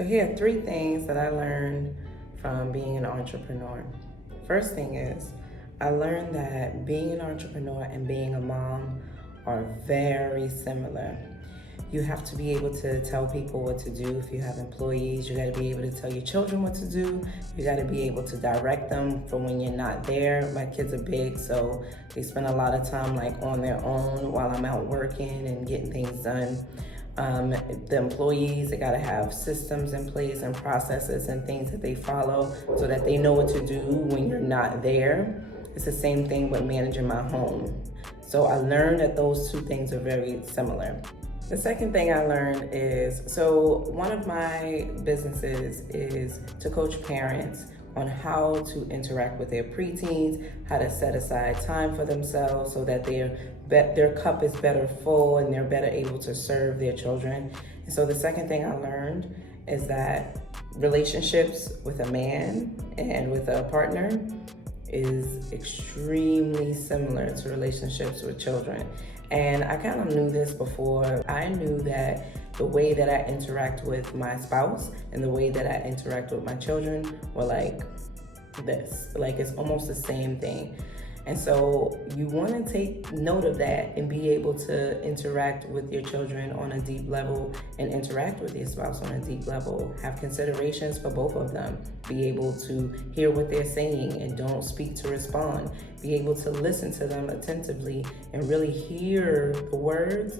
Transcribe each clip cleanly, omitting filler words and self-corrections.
So here are 3 things that I learned from being an entrepreneur. First thing is, I learned that being an entrepreneur and being a mom are very similar. You have to be able to tell people what to do. If you have employees, you got to be able to tell your children what to do. You got to be able to direct them for when you're not there. My kids are big, so they spend a lot of time on their own while I'm out working and getting things done. The employees, they got to have systems in place and processes and things that they follow so that they know what to do when you're not there. It's the same thing with managing my home. So I learned that those 2 things are very similar. The second thing I learned is, one of my businesses is to coach parents on how to interact with their preteens, how to set aside time for themselves so that their cup is better full and they're better able to serve their children. And so the second thing I learned is that relationships with a man and with a partner is extremely similar to relationships with children. And I kind of knew this before. I knew that the way that I interact with my spouse and the way that I interact with my children were like this. Like, it's almost the same thing. And so you want to take note of that and be able to interact with your children on a deep level and interact with your spouse on a deep level. Have considerations for both of them. Be able to hear what they're saying and don't speak to respond. Be able to listen to them attentively and really hear the words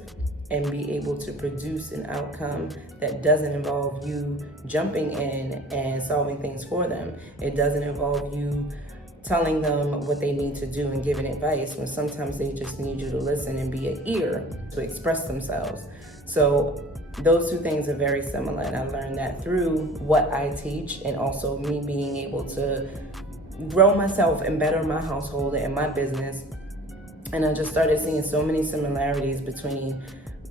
and be able to produce an outcome that doesn't involve you jumping in and solving things for them. It doesn't involve you telling them what they need to do and giving advice, when sometimes they just need you to listen and be an ear to express themselves. So those 2 things are very similar, and I learned that through what I teach and also me being able to grow myself and better my household and my business. And I just started seeing so many similarities between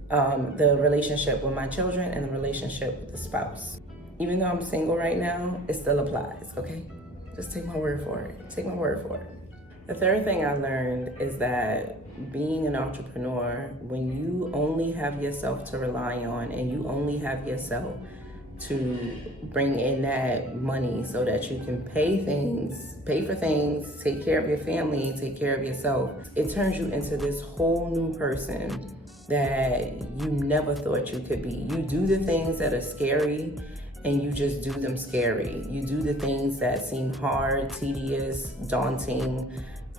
the relationship with my children and the relationship with the spouse. Even though I'm single right now, it still applies, okay? Just take my word for it. Take my word for it. The third thing I learned is that being an entrepreneur, when you only have yourself to rely on and you only have yourself to bring in that money so that you can pay for things, take care of your family, take care of yourself, it turns you into this whole new person that you never thought you could be. You do the things that are scary and you just do them scary. You do the things that seem hard, tedious, daunting,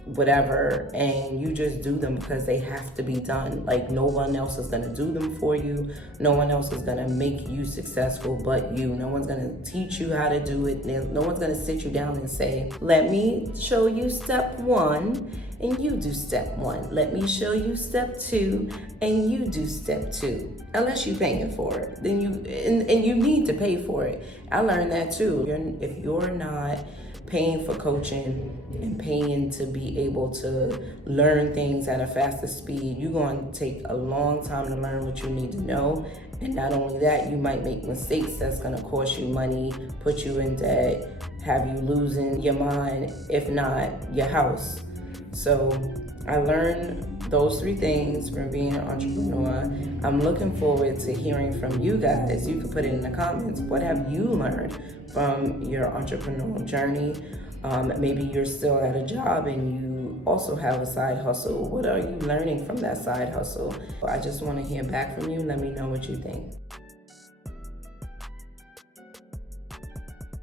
whatever, and you just do them because they have to be done. Like, no one else is gonna do them for you. No one else is gonna make you successful but you. No one's gonna teach you how to do it. No one's gonna sit you down and say, let me show you step 1 and you do step 1. Let me show you step 2 and you do step 2. Unless you're paying for it, then you need to pay for it. I learned that too. If you're not paying for coaching and paying to be able to learn things at a faster speed, you're going to take a long time to learn what you need to know. And not only that, you might make mistakes that's going to cost you money, put you in debt, have you losing your mind, if not your house. So I learned those 3 things from being an entrepreneur. I'm looking forward to hearing from you guys. You can put it in the comments. What have you learned from your entrepreneurial journey? Maybe you're still at a job and you also have a side hustle. What are you learning from that side hustle? I just want to hear back from you. Let me know what you think.